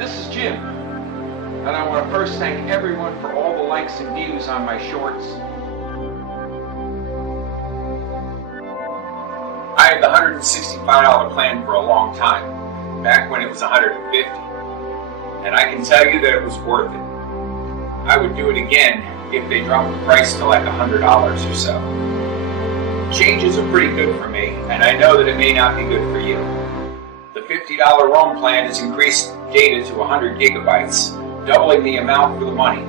This is Jim, and I want to first thank everyone for all the likes and views on my shorts. I had the $165 plan for a long time, back when it was $150, and I can tell you that it was worth it. I would do it again if they dropped the price to like $100 or so. Changes are pretty good for me, and I know that it may not be good for you. The $50 roam plan has increased data to 100 gigabytes, doubling the amount for the money.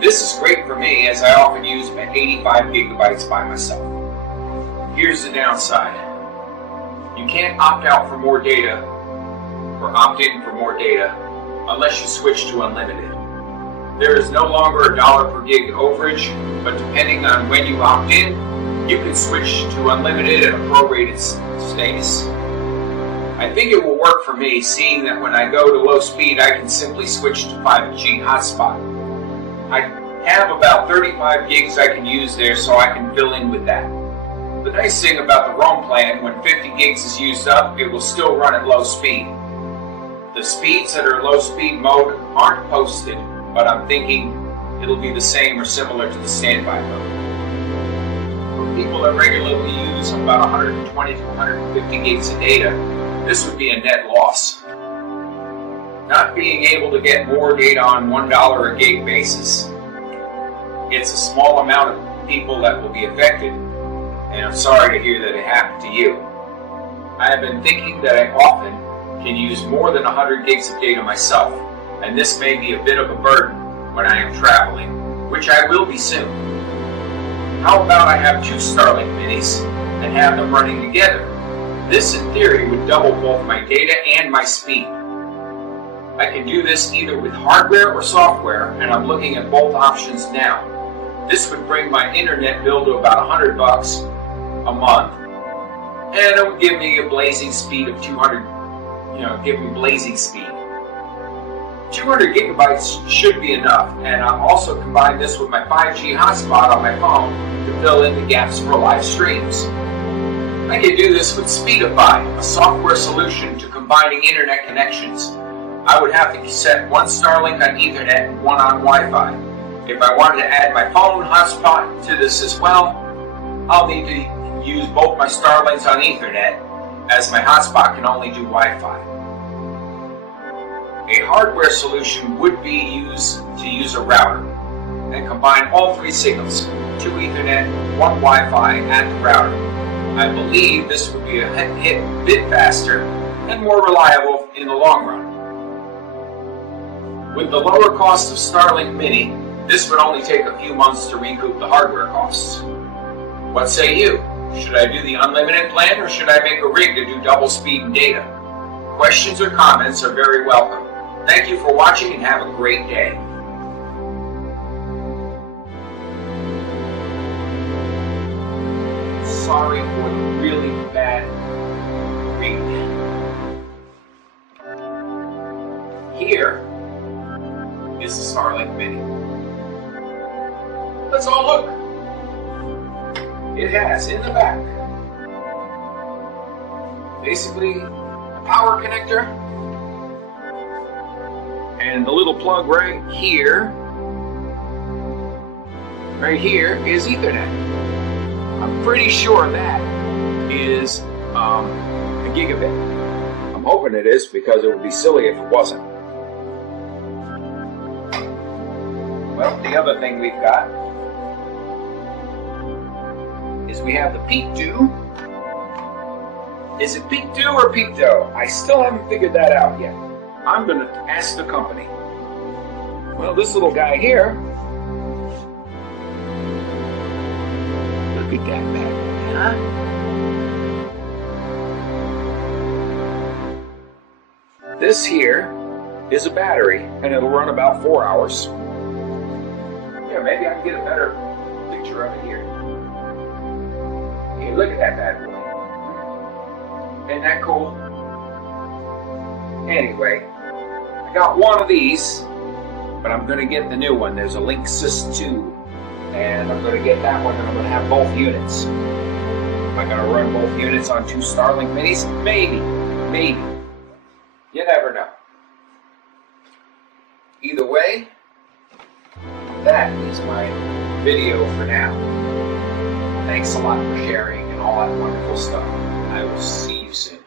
This is great for me, as I often use 85 gigabytes by myself. Here's the downside. You can't opt out for more data or opt in for more data unless you switch to unlimited. There is no longer $1 per gig overage, but depending on when you opt in, you can switch to unlimited at a prorated status. I think it will work for me, seeing that when I go to low speed, I can simply switch to 5G hotspot. I have about 35 gigs I can use there, so I can fill in with that. The nice thing about the roam plan, when 50 gigs is used up, it will still run at low speed. The speeds that are low speed mode aren't posted, but I'm thinking it'll be the same or similar to the standby mode. For people that regularly use about 120 to 150 gigs of data, this would be a net loss. Not being able to get more data on $1 a gig basis, it's a small amount of people that will be affected, and I'm sorry to hear that it happened to you. I have been thinking that I often can use more than 100 gigs of data myself, and this may be a bit of a burden when I am traveling, which I will be soon. How about I have 2 Starlink minis and have them running together? This, in theory, would double both my data and my speed. I can do this either with hardware or software, and I'm looking at both options now. This would bring my internet bill to about $100 a month, and it would give me a blazing speed of 200 gigabytes should be enough, and I'll also combine this with my 5G hotspot on my phone to fill in the gaps for live streams. I can do this with Speedify, a software solution to combining internet connections. I would have to set one Starlink on Ethernet and one on Wi-Fi. If I wanted to add my phone hotspot to this as well, I'll need to use both my Starlinks on Ethernet, as my hotspot can only do Wi-Fi. A hardware solution would be to use a router and combine all 3 signals, 2 Ethernet, 1 Wi-Fi at the router. I believe this would be a bit faster and more reliable in the long run. With the lower cost of Starlink Mini, this would only take a few months to recoup the hardware costs. What say you? Should I do the unlimited plan, or should I make a rig to do double speed and data? Questions or comments are very welcome. Thank you for watching and have a great day. Sorry for the really bad read. Here is the Starlink Mini. Let's all look. It has in the back basically a power connector and the little plug right here is Ethernet. I'm pretty sure that is a gigabit. I'm hoping it is, because it would be silly if it wasn't. Well, the other thing we've got is we have the Peak 2. Is it Peak 2 or Peak 2? I still haven't figured that out yet. I'm going to ask the company. Well, this little guy here, look at that bad boy, huh? This here is a battery, and it'll run about 4 hours. Yeah, maybe I can get a better picture of it here. Hey, look at that bad boy. Isn't that cool? Anyway, I got one of these, but I'm going to get the new one. There's a Linksys 2, and I'm going to get that one, and I'm going to have both units. Am I going to run both units on 2 Starlink Minis? Maybe. You never know. Either way, that is my video for now. Thanks a lot for sharing and all that wonderful stuff. I will see you soon.